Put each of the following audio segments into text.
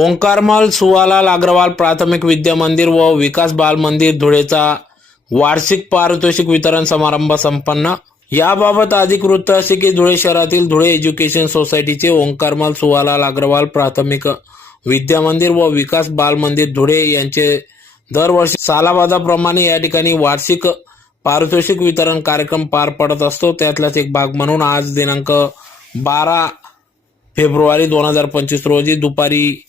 ओंकारमल सुवालाल अग्रवाल प्राथमिक विद्या मंदिर व विकास बाल मंदिर धुळेचा वार्षिक पारितोषिक वितरण समारंभ संपन्न। याबाबत अधिक वृत्त असे की धुळे शहरातील धुळे एज्युकेशन सोसायटीचे ओंकारमल सुवालाल अग्रवाल प्राथमिक विद्या मंदिर व विकास बाल मंदिर धुळे यांचे दरवर्षी सालाबादाप्रमाणे या ठिकाणी वार्षिक पारितोषिक वितरण कार्यक्रम पार पडत असतो। त्यातलाच एक भाग म्हणून आज दिनांक 12 फेब्रुवारी 2025 रोजी दुपारी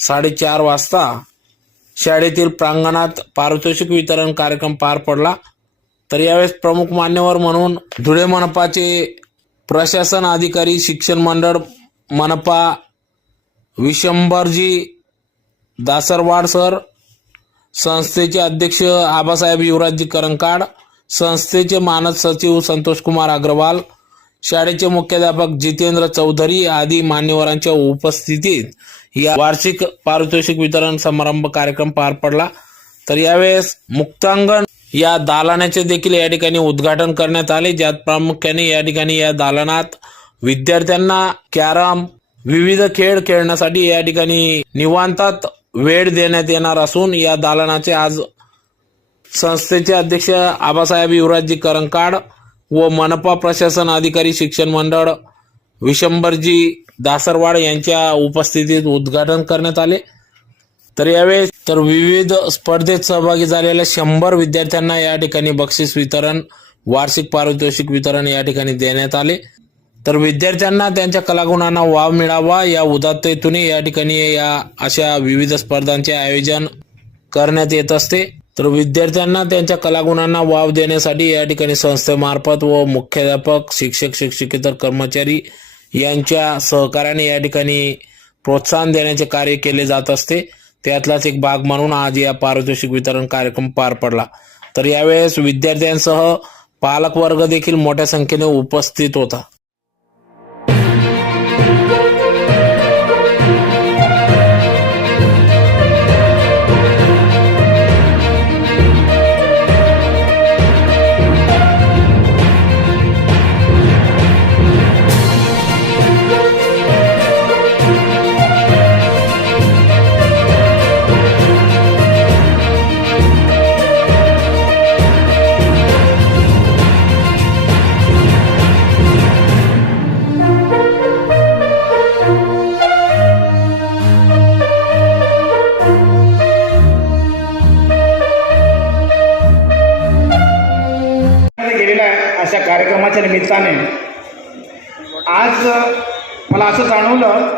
4:30 वाजता शाळेतील प्रांगणात पारितोषिक वितरण कार्यक्रम पार पडला। तर यावेळेस प्रमुख मान्यवर म्हणून धुळे मनपाचे प्रशासन अधिकारी, शिक्षण मंडळ, मनपा विशंभरजी दासरवाड सर, संस्थेचे अध्यक्ष आबासाहेब युवराजजी करंकाड, संस्थेचे मानद सचिव संतोषकुमार अग्रवाल, शाळेचे मुख्याध्यापक जितेंद्र चौधरी आदी मान्यवरांच्या उपस्थितीत या वार्षिक पारितोषिक वितरण समारंभ कार्यक्रम पार पडला। तर यावेळेस मुक्तांगण या दालनाचे देखील या ठिकाणी उद्घाटन करण्यात आले, ज्यात प्रामुख्याने या ठिकाणी या दालनात विद्यार्थ्यांना कॅरम, विविध खेळ खेळण्यासाठी या ठिकाणी निवांतात वेळ देण्यात येणार असून या दालनाचे आज संस्थेचे अध्यक्ष आबासाहेब युवराजजी करंकाड व मनपा प्रशासन अधिकारी, शिक्षण मंडळ विशंभरजी दासरवाड यांच्या उपस्थितीत उद्घाटन करण्यात आले। तर यावेळेस विविध स्पर्धेत सहभागी झालेल्या 100 विद्यार्थ्यांना या ठिकाणी बक्षीस वितरण, वार्षिक पारितोषिक वितरण या ठिकाणी देण्यात आले। तर विद्यार्थ्यांना त्यांच्या कलागुणांना वाव मिळावा या उदात्त हेतूने या ठिकाणी या अशा विविध स्पर्धांचे आयोजन करण्यात येत असते। तर विद्यार्थ्यांना त्यांच्या कलागुणांना वाव देण्यासाठी या ठिकाणी संस्थेमार्फत व मुख्याध्यापक, शिक्षक, शिक्षकेतर कर्मचारी यांच्या सहकार्याने या ठिकाणी प्रोत्साहन देण्याचे कार्य केले जात असते। त्यातलाच एक भाग म्हणून आज या पारितोषिक वितरण कार्यक्रम पार पडला। तर यावेळेस विद्यार्थ्यांसह पालकवर्ग देखील मोठ्या संख्येने उपस्थित होता। अशा कार्यक्रमाच्या निमित्ताने आज मला असं जाणवलं